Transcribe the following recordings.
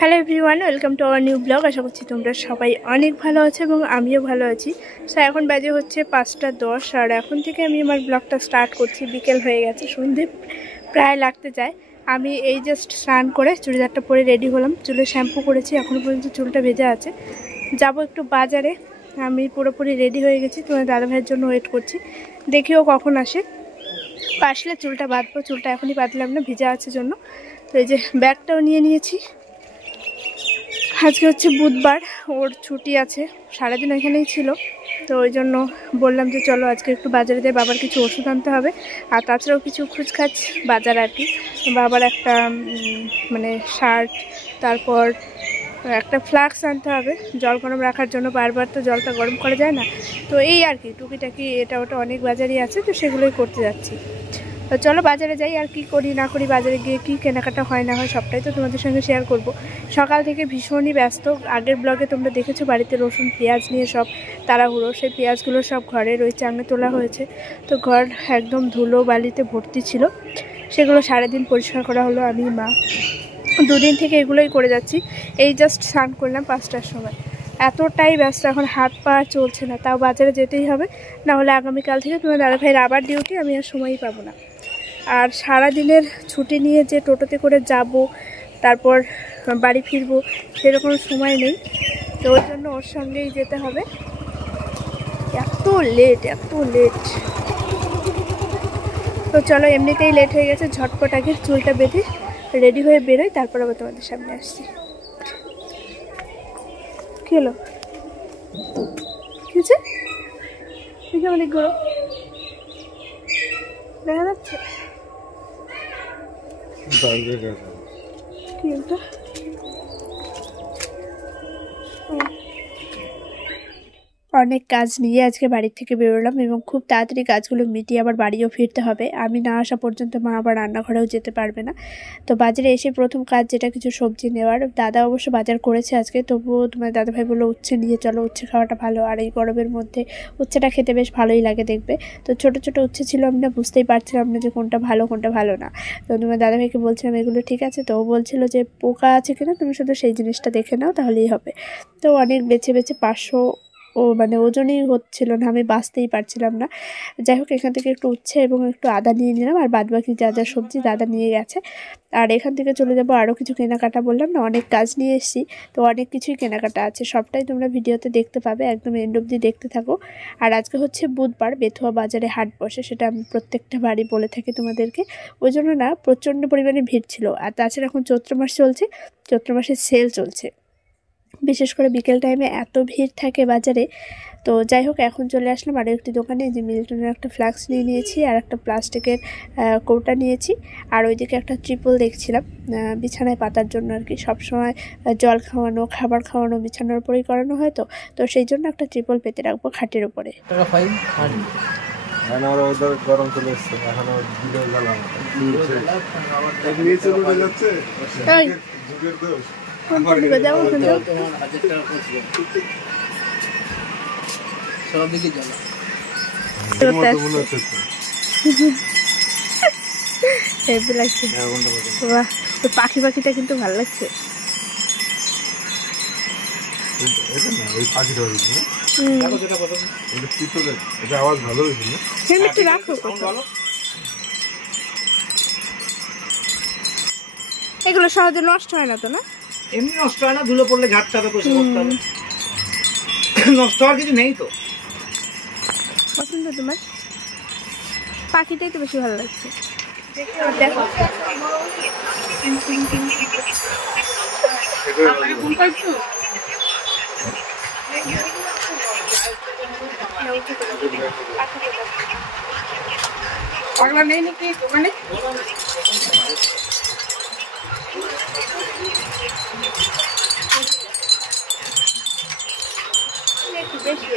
Hello everyone, welcome to our new blog. আশা করছি তোমরা সবাই অনেক ভালো আছো এবং আমিও ভালো আছি। সো এখন বাজে হচ্ছে 5:10 আর এখন থেকে আমি আমার ব্লগটা স্টার্ট করছি। বিকেল হয়ে গেছে, সন্ধে প্রায় লাগতে যায়। আমি এই জাস্ট স্নান করে চুড়িদারটা পরে রেডি হলাম, চুলে শ্যাম্পু করেছি, এখনও পর্যন্ত চুলটা ভেজা আছে। যাব একটু বাজারে, আমি পুরোপুরি রেডি হয়ে গেছি। তোমার দাদাভাইয়ের জন্য ওয়েট করছি, দেখিও কখন আসে। আসলে চুলটা বাঁধবো, চুলটা এখনই বাঁধলাম না, ভেজা আছে জন্য। তো এই যে ব্যাগটাও নিয়ে নিয়েছি। আজকে হচ্ছে বুধবার, ওর ছুটি আছে, সারাদিন এখানেই ছিল। তো ওই জন্য বললাম যে চলো আজকে একটু বাজারে যাই, বাবার কিছু ওষুধ আনতে হবে আর তাছাড়াও কিছু খুচখাচ বাজার আর কি। বাবার একটা মানে শার্ট, তারপর একটা ফ্লাক্স আনতে হবে জল গরম রাখার জন্য, বারবার তো জলটা গরম করা যায় না। তো এই আর কি টুকিটাকি এটা ওটা অনেক বাজারই আছে, তো সেগুলোই করতে যাচ্ছি। তো চলো বাজারে যাই, আর কি করি না করি, বাজারে গিয়ে কি কেনাকাটা হয় না হয় সবটাই তো তোমাদের সঙ্গে শেয়ার করব। সকাল থেকে ভীষণই ব্যস্ত। আগের ব্লগে তোমরা দেখেছো বাড়িতে রসুন পেঁয়াজ নিয়ে সব তাড়াহুড়ো, সেই পেঁয়াজগুলো সব ঘরে ওই চাঙে তোলা হয়েছে। তো ঘর একদম ধুলো বালিতে ভর্তি ছিল, সেগুলো সারাদিন পরিষ্কার করা হলো আমি মা। দুদিন থেকে এগুলোই করে যাচ্ছি। এই জাস্ট স্নান করলাম 5টার সময়। এতটাই ব্যস্ত, এখন হাত পা চলছে না, তাও বাজারে যেতেই হবে, না হলে আগামীকাল থেকে তোমার দাদাভাইয়ের আবার ডিউটি, আমি আর সময়ই পাবো না। আর সারা দিনের ছুটি নিয়ে যে টোটোতে করে যাব তারপর বাড়ি ফিরবো সেরকম সময় নেই, তো ওই জন্য ওর সঙ্গেই যেতে হবে। এত লেট। তো চলো, এমনিতেই লেট হয়ে গেছে, ঝটপট আগে চুলটা বেঁধে রেডি হয়ে বেরোই, তারপর আবার তোমাদের সামনে আসছি। কি হলো, কি হচ্ছে? অনেক গরম দেখা যাচ্ছে। কি ওটা? অনেক কাজ নিয়ে আজকে বাড়ির থেকে বেরোলাম এবং খুব তাড়াতাড়ি কাজগুলো মিটিয়ে আবার বাড়িও ফিরতে হবে। আমি না আসা পর্যন্ত মা আবার রান্নাঘরেও যেতে পারবে না। তো বাজারে এসে প্রথম কাজ যেটা, কিছু সবজি নেওয়ার। দাদা অবশ্য বাজার করেছে আজকে, তবুও তোমার দাদাভাই বললো উচ্ছে নিয়ে চলো, উচ্ছে খাওয়াটা ভালো, আর এই গরমের মধ্যে উচ্ছেটা খেতে বেশ ভালোই লাগে দেখবে। তো ছোট ছোট উচ্ছে ছিল, আমি না বুঝতেই পারছিলাম না যে কোনটা ভালো কোনটা ভালো না। তো তোমার দাদাভাইকে বলছিলাম এগুলো ঠিক আছে, তো ও বলছিল যে পোকা আছে কিনা তুমি শুধু সেই জিনিসটা দেখে নাও তাহলেই হবে। তো অনেক বেছে 500 মানে ওজনই হচ্ছিল না, আমি বাঁচতেই পারছিলাম না। যাই হোক, এখান থেকে একটু উচ্ছে এবং একটু আদা নিয়ে নিলাম, আর বাদবাকি যা যা সবজি দাদা নিয়ে গেছে। আর এখান থেকে চলে যাব আরও কিছু কেনাকাটা, বললাম না অনেক কাজ নিয়ে এসেছি, তো অনেক কিছুই কেনাকাটা আছে, সবটাই তোমরা ভিডিওতে দেখতে পাবে, একদম এন্ড অবধি দেখতে থাকো। আর আজকে হচ্ছে বুধবার, বেথুয়া বাজারে হাট বসে, সেটা আমি প্রত্যেকটা বাড়ি বলে থাকি তোমাদেরকে। ওই জন্য না প্রচণ্ড পরিমাণে ভিড় ছিল। আর তাছাড়া এখন চৈত্র মাস চলছে, চৈত্র মাসের সেল চলছে, বিশেষ করে বিকেল টাইমে এত ভিড় থাকে বাজারে। তো যাই হোক, এখন চলে আসলাম আরও একটি দোকানে, যে মিল্টনের একটা ফ্লাক্স নিয়ে নিয়েছি, আর একটা প্লাস্টিকের কৌটা নিয়েছি, আর ওইদিকে একটা ট্রিপল দেখছিলাম বিছানায় পাতার জন্য আর কি। সবসময় জল খাওয়ানো, খাবার খাওয়ানো বিছানার উপরেই করানো হয়, তো সেই জন্য একটা ট্রিপল পেতে রাখবো খাটের উপরে। পাখিটা কিন্তু ভালো লাগছে। এগুলো সহজে নষ্ট হয় না তো? না এমনি নষ্ট হয় না, ধুলো পড়লে ঝাড়তে হবে, পরিষ্কার করতে হবে, নষ্ট হওয়ার কিছু নেই তো। পছন্দ তোমার? পাখিটাই তো বেশি ভালো লাগছে। পাগলা নেই নাকি দোকানে? বেশি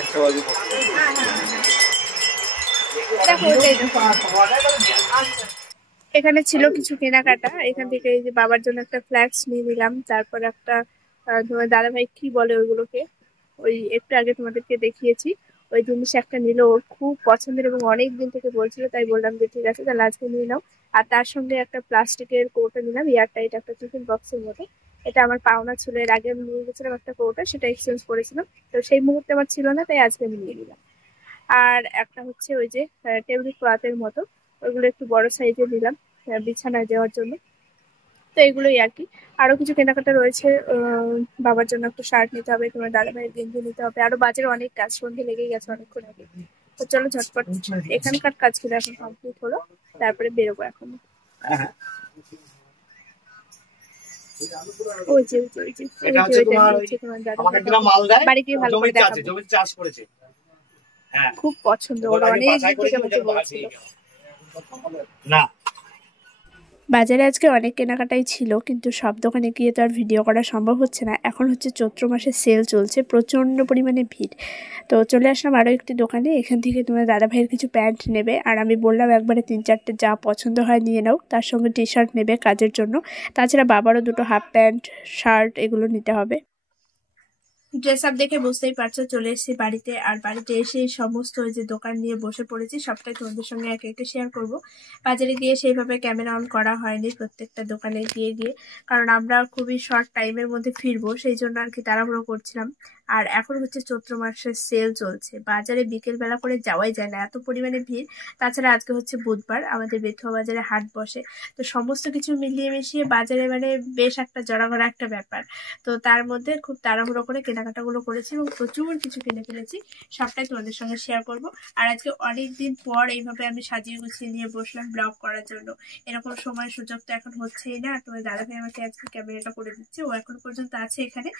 একটা বাজে দেখো ওটাই দেখো। এখানে ছিল কিছু কেনাকাটা, এখান থেকে এই যে বাবার জন্য একটা ফ্ল্যাক্স নিয়ে নিলাম, তারপর একটা তোমার দাদাভাই কি বলে ওইগুলোকে, ওই একটু আগে তোমাদেরকে দেখিয়েছি ওই জিনিস একটা নিল, ওর খুব পছন্দের এবং অনেক দিন থেকে বলছিল, তাই বললাম যে ঠিক আছে তাহলে আজকে নিয়ে নাও। আর তার সঙ্গে একটা প্লাস্টিকের কৌটো নিলাম, এয়ারটাইট একটা টিফিন বক্সের মতো। এটা আমার পাওনা ছিল, এর আগে আমি নিয়ে গেছিলাম একটা কৌটো, সেটা এক্সচেঞ্জ করেছিলাম, তো সেই মুহূর্তে আমার ছিল না, তাই আজকে আমি নিয়ে নিলাম। আর একটা হচ্ছে ওই যে টেবিল ক্লথের মতো, ওইগুলো একটু বড় সাইজের নিলাম বিছানায় দেওয়ার জন্য। তো এগুলোই আর কি। আরো কিছু কেনাকাটা রয়েছে, বাবার জন্য একটা শার্ট নিতে হবে, তোমার দাদা ভাইয়ের গেঞ্জি নিতে হবে, আরো বাজারে অনেক কাজ, সন্ধে লেগেই গেছে অনেকক্ষণ আগে। তো চলো ঝটপট এখানকার কাজগুলো এখন কমপ্লিট হলো, তারপরে বেরোবো এখন। ওই যে ওই যে ওই যে এটা হচ্ছে তোমার দাদা আমাকে একটা মাল দেয়, বাড়ি গিয়ে ভালো করে দেখাবো। জমিতে চাষ করেছে। হ্যাঁ খুব পছন্দ, ওরা অনেক দিন থেকে আমাকে বলছিল। না বাজারে আজকে অনেক কেনাকাটাই ছিল, কিন্তু সব দোকানে গিয়ে তো আর ভিডিও করা সম্ভব হচ্ছে না। এখন হচ্ছে চৈত্র মাসে সেল চলছে, প্রচণ্ড পরিমাণে ভিড়। তো চলে আসলাম আরও একটি দোকানে, এখান থেকে তোমার দাদা ভাইয়ের কিছু প্যান্ট নেবে, আর আমি বললাম একবারে 3-4টে যা পছন্দ হয় নিয়ে নাও, তার সঙ্গে টি শার্ট নেবে কাজের জন্য, তাছাড়া বাবারও দুটো হাফ প্যান্ট শার্ট এগুলো নিতে হবে। ড্রেস আপ দেখে বুঝতেই পারছো চলে এসেছি বাড়িতে, আর বাড়িতে এসে সমস্ত ওই যে দোকান নিয়ে বসে পড়েছি, সবটাই তোমাদের সঙ্গে একে একে শেয়ার করব। বাজারে গিয়ে সেইভাবে ক্যামেরা অন করা হয়নি প্রত্যেকটা দোকানে গিয়ে গিয়ে, কারণ আমরা খুবই শর্ট টাইমের মধ্যে ফিরবো, সেই জন্য আর কি তাড়াহুড়ো করছিলাম। আর এখন হচ্ছে চৈত্র মাসের সেল চলছে, বাজারে বিকেল বেলা করে যাওয়াই যায় না, এত পরিমাণে ভিড়। তাছাড়া আজকে হচ্ছে বুধবার, আমাদের বেথুয়া বাজারে হাট বসে, তো সমস্ত কিছু মিলিয়ে মিশিয়ে বাজারে মানে বেশ একটা জড়াঘড়া একটা ব্যাপার। তো তার মধ্যে খুব তাড়াহুড়ো করে কেনাকাটাগুলো করেছি এবং প্রচুর কিছু কিনে ফেলেছি, সবটাই তোমাদের সঙ্গে শেয়ার করব। আর আজকে অনেক দিন পর এইভাবে আমি সাজিয়ে গুছিয়ে নিয়ে বসলাম ব্লগ করার জন্য, এরকম সময় সুযোগ তো এখন হচ্ছেই না। তোমার দাদাভাই আমাকে আজকে ক্যামেরাটা করে দিচ্ছে, ও এখন পর্যন্ত আছে এখানে,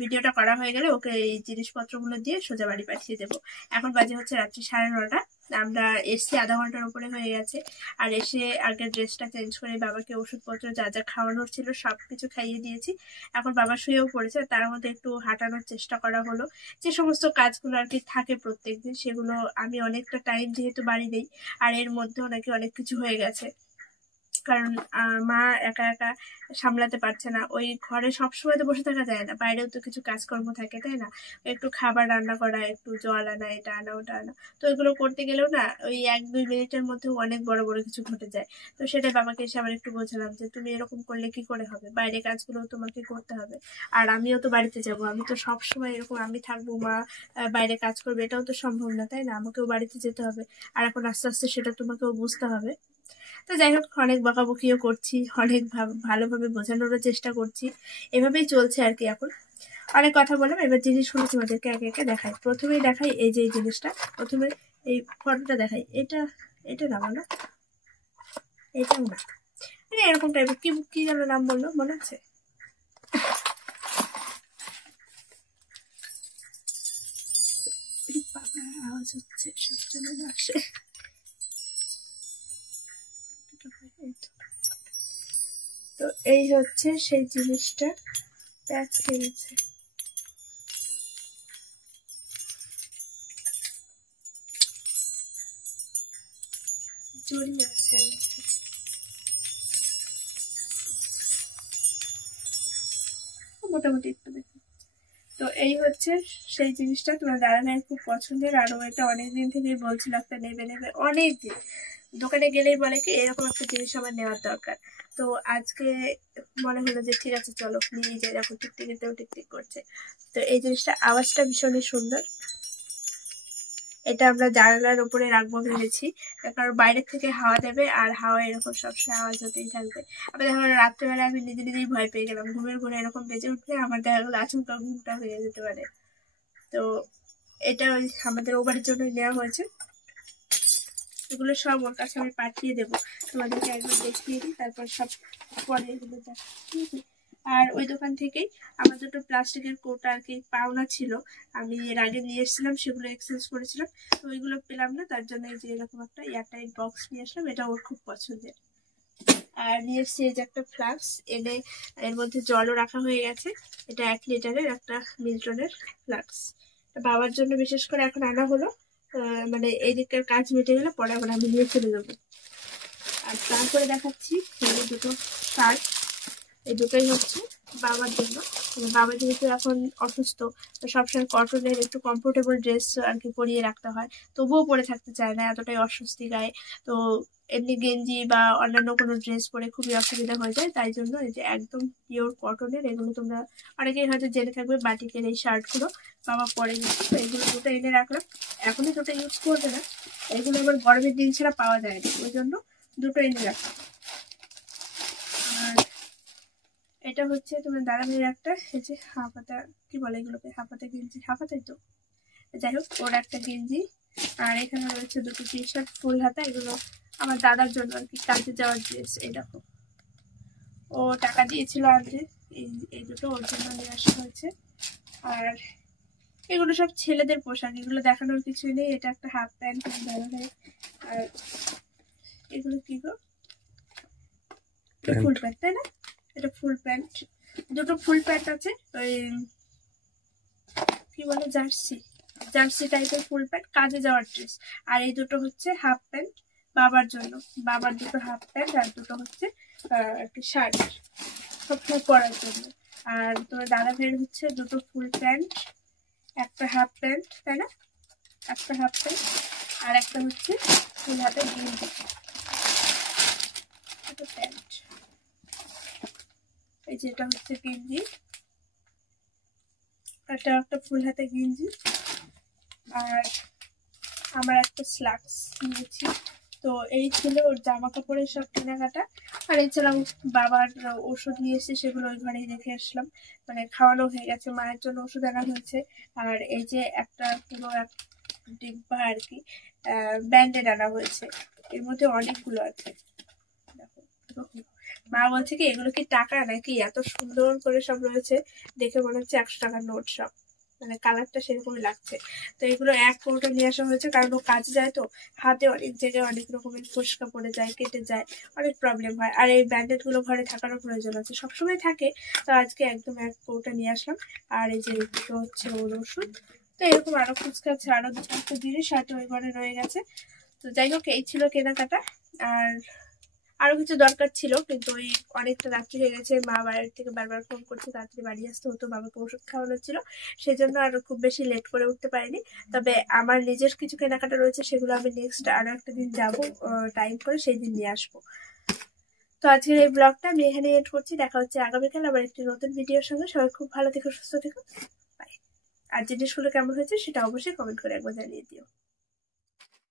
ভিডিওটা করা হয়ে গেলে ওকে এই জিনিসপত্রগুলো দিয়ে সোজা বাড়ি পাঠিয়ে দেবো। এখন বাজে হচ্ছে রাত্রি 9:30, আমরা এসছি আধা ঘন্টার উপরে হয়ে গেছে। আর এসে আগের ড্রেসটা চেঞ্জ করে বাবাকে ওষুধপত্র যা যা খাওয়ানোর ছিল সব কিছু খাইয়ে দিয়েছি। এখন বাবা শুয়েও পড়েছে, তার মধ্যে একটু হাঁটানোর চেষ্টা করা হলো, যে সমস্ত কাজগুলো আর কি থাকে প্রত্যেকদিন সেগুলো। আমি অনেকটা টাইম যেহেতু বাড়ি নেই, আর এর মধ্যেও নাকি অনেক কিছু হয়ে গেছে, কারণ মা একা একা সামলাতে পারছে না, ওই ঘরে সবসময় তো বসে থাকা যায় না, বাইরেও তো কিছু কাজকর্ম থাকে তাই না, একটু খাবার রান্না করা, একটু জল আনা, এটা আনা ওটা আনা, তো এগুলো করতে গেলেও না ওই 1-2 মিনিটের মধ্যে অনেক বড় বড় কিছু ঘটে যায়। তো সেটাই বাবাকে এসে আবার একটু বোঝালাম যে তুমি এরকম করলে কি করে হবে, বাইরে কাজগুলো তোমাকে করতে হবে, আর আমিও তো বাড়িতে যাব, আমি তো সবসময় এরকম আমি থাকবো, মা বাইরে কাজ করবে, এটাও তো সম্ভব না তাই না, আমাকেও বাড়িতে যেতে হবে, আর এখন আস্তে আস্তে সেটা তোমাকেও বুঝতে হবে। তো যাই হোক, অনেক বকাবকিও করছি, অনেক ভালোভাবে বোঝানোরও চেষ্টা করছি, এভাবেই চলছে আর কি। এখন অনেক কথা বললাম, এবার জিনিসগুলো তোমাদেরকে একে একে দেখাই। প্রথমেই দেখাই এই যে এই জিনিসটা, প্রথমে এই ফটোটা দেখাই, এটা এটা না না, এটাও না, মানে এরকম টাইপের কি কি যেন নাম বললো মনে আছে, আওয়াজ হচ্ছে সব জন্য আসে। তো এই হচ্ছে সেই জিনিসটা, প্যাচ খেয়ে গেছে, জড়িয়ে আছে মোটামুটি একটু দেখুন। তো এই হচ্ছে সেই জিনিসটা, তোমার দাদা ভাই খুব পছন্দের, আরও এটা অনেকদিন থেকেই বলছিল একটা নেবে নেবে, অনেক দিন দোকানে গেলেই বলে কি এরকম একটা জিনিস আমার নেওয়ার দরকার। তো আজকে মনে হলো যে ঠিক আছে চলো নিয়ে যাই, দেখো টিকটিকিতেও টিকটিক করছে। তো এই জিনিসটা আওয়াজটা ভীষণই সুন্দর, এটা আমরা জানালার উপরে রাখবো ভেবেছি, কারণ বাইরের থেকে হাওয়া দেবে, আর হাওয়া এরকম সবসময় আওয়াজ হতেই থাকবে। আবার দেখা গেলো রাত্রেবেলা আমি নিজে নিজেই ভয় পেয়ে গেলাম, ঘুমের ঘুরে এরকম বেজে উঠলে আমার দেখা গেলো আচমকা ঘুমটা হয়ে যেতে পারে। তো এটা ওই আমাদের ও বাড়ির জন্যই নেওয়া হয়েছে, এগুলো সব ওর কাছে আমি পাঠিয়ে দেবো, তোমাদেরকে একবার দেখিয়ে দিই, তারপর সব পরে এগুলো দেখ। আর ওই দোকান থেকেই আমার দুটো প্লাস্টিকের কৌটা আর কি পাওনা ছিল, আমি এর আগে নিয়ে এসেছিলাম, সেগুলো এক্সচেঞ্জ করেছিলাম, তো ওইগুলো পেলাম না, তার জন্য এই যে এরকম একটা এয়ারটাইট বক্স নিয়ে আসলাম, এটা ওর খুব পছন্দের। আর নিয়ে এসছি এই যে একটা ফ্লাক্স এনে, এর মধ্যে জলও রাখা হয়ে গেছে, এটা 1 লিটারের একটা মিল্টনের ফ্লাক্স, বাবার জন্য বিশেষ করে এখন আনা হলো, মানে এই দিকটার কাজ মিটে গেলে পরে আবার আমি নিয়ে চলে যাবো। আর তারপরে দেখাচ্ছি দুটো শার্ট, এই দুটোই হচ্ছে বাবার জন্য। বাবা যেহেতু এখন অসুস্থ, তো সবসময় কটনের একটু কমফোর্টেবল ড্রেস আর কি পরিয়ে রাখতে হয়, তবুও পরে থাকতে চায় না, এতটাই অস্বস্তি গায়ে। তো এমনি গেঞ্জি বা অন্যান্য কোনো ড্রেস পরে খুবই অসুবিধা হয়ে যায়, তাই জন্য এই যে একদম পিওর কটনের এগুলো তোমরা অনেকেই হয়তো জেনে থাকবে, বাটিকের এই শার্টগুলো বাবা পরে নিচ্ছে। তো এগুলো দুটো এনে রাখলাম, এখনই দুটো ইউজ করবে না, এগুলো আবার গরমের দিন ছাড়া পাওয়া যায় না, ওই জন্য দুটো এনে রাখলাম। আর এটা হচ্ছে তোমার দাদা ভাইয়ের একটা, এই যে হাফাতা, কি বলে এগুলোকে, হাফাতা গেঞ্জি, হাফাতাই তো, যাই হোক ওর একটা গেঞ্জি। আর এখানে রয়েছে দুটো টি শার্ট ফুল হাতা, এগুলো আমার দাদার জন্য আর কি, কাজে যাওয়ার ড্রেস। এই দেখো ও টাকা দিয়েছিল আনতে, এই দুটো ওর জন্য নিয়ে আসা হয়েছে। আর এগুলো সব ছেলেদের পোশাক, এগুলো দেখানোর কিছুই নেই। এটা একটা হাফ প্যান্ট দাদা ভাই। আর এগুলো কি গো, ফুল প্যান্ট, তাই না? এটা ফুল প্যান্ট, দুটো ফুল প্যান্ট আছে, ওই কি বলে জার্সি, জার্সি টাইপের ফুল প্যান্ট, কাজে যাওয়ার ড্রেস। আর এই দুটো হচ্ছে হাফ প্যান্ট বাবার জন্য, বাবার দুটো হাফ প্যান্ট, আর দুটো হচ্ছে একটা শার্ট সবসময় পরার জন্য। আর তোমার দাদা ভাইয়ের হচ্ছে দুটো ফুল প্যান্ট, একটা হাফ প্যান্ট, তাই না? একটা হাফ প্যান্ট আর একটা হচ্ছে ফুল হাতে গেঞ্জি, একটা প্যান্ট। এই যে এটা হচ্ছে গেঞ্জি, এটা একটা ফুল হাতে গেঞ্জি। আর আমার একটা স্ল্যাক্স নিয়েছি। তো এই ছিল ওর জামা কাপড়ের সব কেনাকাটা। আর এছাড়াও বাবার ওষুধ নিয়ে এসে সেগুলো ওই ঘরেই রেখে আসলাম, মানে খাওয়ানো হয়ে গেছে, মায়ের জন্য ওষুধ আনা হয়েছে। আর এই যে একটা পুরো এক ডিব্বা আর কি ব্যান্ডেড আনা হয়েছে, এর মধ্যে অনেকগুলো আছে। দেখো মা বলছে কি এগুলো কি টাকা নাকি, এত সুন্দর করে সব রয়েছে, দেখে মনে হচ্ছে 100 টাকার নোট সব, মানে কালারটা সেরকমই লাগছে। তো এগুলো এক কৌটো নিয়ে আসা হয়েছে, কারণ ও কাজে যায় তো, হাতে অনেক জায়গায় অনেক রকমের ফোসকা পড়ে যায়, কেটে যায়, অনেক প্রবলেম হয়। আর এই ব্যান্ডেড গুলো ঘরে থাকারও প্রয়োজন আছে, সবসময় থাকে। তো আজকে একদম এক কৌটো নিয়ে আসলাম। আর এই যে দুটো হচ্ছে ওর ওষুধ। তো এরকম আরো ফুচকা আছে, আরো দুটো একটা জিনিস হয়তো ওই ঘরে রয়ে গেছে। তো যাই হোক এই ছিল কেনাকাটা। আর আরো কিছু দরকার ছিল, কিন্তু ওই অনেকটা রাত্রি হয়ে গেছে, মা বাড়ির থেকে বারবার ফোন করছে, তাড়াতাড়ি বাড়ি আসতে হতো, বাবাকে ওষুধ খাওয়ানো ছিল, সেই জন্য আর খুব বেশি লেট করে উঠতে পারিনি। তবে আমার নিজের কিছু কেনাকাটা রয়েছে, সেগুলো আমি নেক্সট আরো একটা দিন যাবো টাইম করে, সেই দিন নিয়ে আসবো। তো আজকের এই ব্লগটা আমি এখানে এড করছি, দেখা হচ্ছে আগামীকাল আবার একটি নতুন ভিডিওর সঙ্গে। সবাই খুব ভালো থেকো, সুস্থ থেকো, বাই। আর জিনিসগুলো কেমন হয়েছে সেটা অবশ্যই কমেন্ট করে একবার জানিয়ে দিও।